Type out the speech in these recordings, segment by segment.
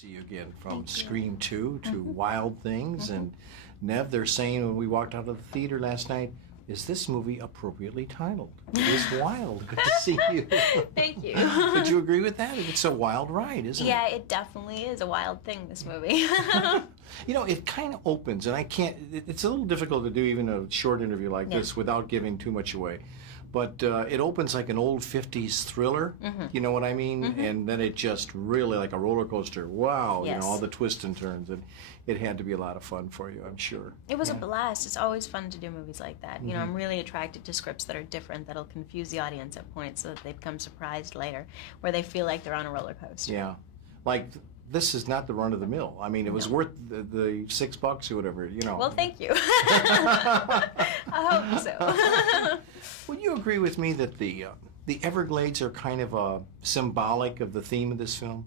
See you again from Scream 2 to Wild Things. And Neve, they're saying when we walked out of the theater last night, is this movie appropriately titled? It is wild. Good to see you. Thank you. Would you agree with that? It's a wild ride, isn't it? Yeah, it definitely is a wild thing, this movie. You know, it kind of opens, and I can't, it's a little difficult to do even a short interview like this without giving too much away. But it opens like an old 50s thriller, you know what I mean? And then it just really like a roller coaster. Wow, you know, all the twists and turns. And it had to be a lot of fun for you, I'm sure. It was a blast. It's always fun to do movies like that. You know, I'm really attracted to scripts that are different, that'll confuse the audience at points so that they become surprised later, where they feel like they're on a roller coaster. Yeah. Like, this is not the run of the mill. I mean, it was worth the $6 or whatever, you know. Well, thank you. I hope so. Would you agree with me that the Everglades are kind of symbolic of the theme of this film?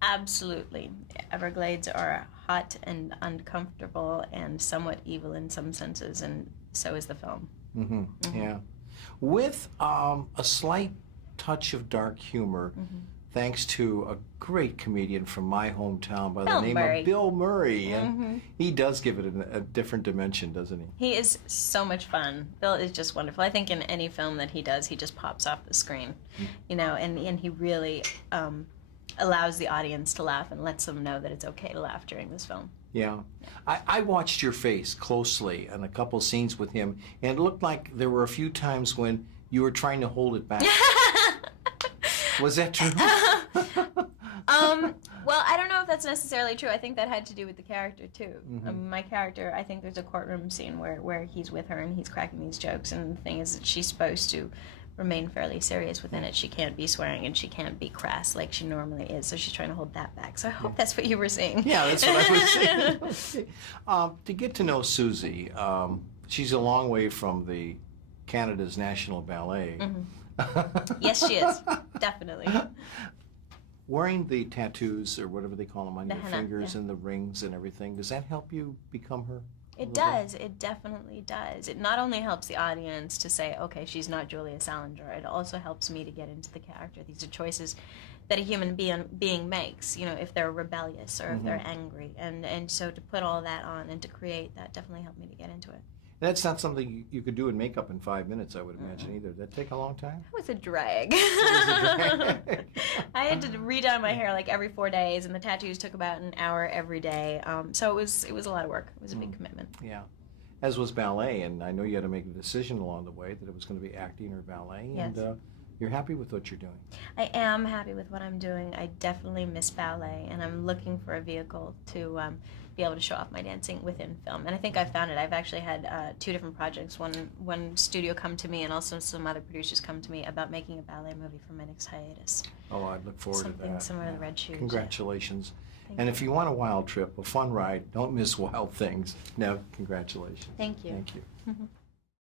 Absolutely. Everglades are hot and uncomfortable and somewhat evil in some senses, and so is the film. Yeah. With a slight touch of dark humor, thanks to a great comedian from my hometown by the name of Bill Murray. And he does give it a different dimension, doesn't he? He is so much fun. Bill is just wonderful. I think in any film that he does, he just pops off the screen, you know, and he really allows the audience to laugh and lets them know that it's okay to laugh during this film. Yeah. I watched your face closely in a couple scenes with him, and it looked like there were a few times when you were trying to hold it back. Was that true? Well, I don't know if that's necessarily true. I think that had to do with the character, too. My character, I think there's a courtroom scene where he's with her and he's cracking these jokes, and the thing is that she's supposed to remain fairly serious within it. She can't be swearing and she can't be crass like she normally is, so she's trying to hold that back. So I hope that's what you were saying. Yeah, that's what I was saying. To get to know Suzie, she's a long way from the Canada's National Ballet. Yes, she is. Definitely. Wearing the tattoos, or whatever they call them, on The your henna, fingers and the rings and everything, does that help you become her? It does. It definitely does. It not only helps the audience to say, okay, she's not Julia Salinger, it also helps me to get into the character. These are choices that a human being makes, you know, if they're rebellious or if they're angry. And so to put all that on and to create that definitely helped me to get into it. That's not something you could do in makeup in 5 minutes, I would imagine, either. Did that take a long time? It was a drag. I had to redye my hair like every 4 days, and the tattoos took about an hour every day. So it was a lot of work. It was a big commitment. Yeah. As was ballet, and I know you had to make a decision along the way that it was going to be acting or ballet. Yes. And you're happy with what you're doing? I am happy with what I'm doing. I definitely miss ballet, and I'm looking for a vehicle to be able to show off my dancing within film. And I think I found it. I've actually had 2 different projects. One studio come to me, and also some other producers come to me about making a ballet movie for my next hiatus. Oh, I'd look forward to that. Something similar to the Red Shoes. Congratulations. Thank And you. if you want a wild trip, a fun ride, don't miss Wild Things. No, congratulations. Thank you. Thank you.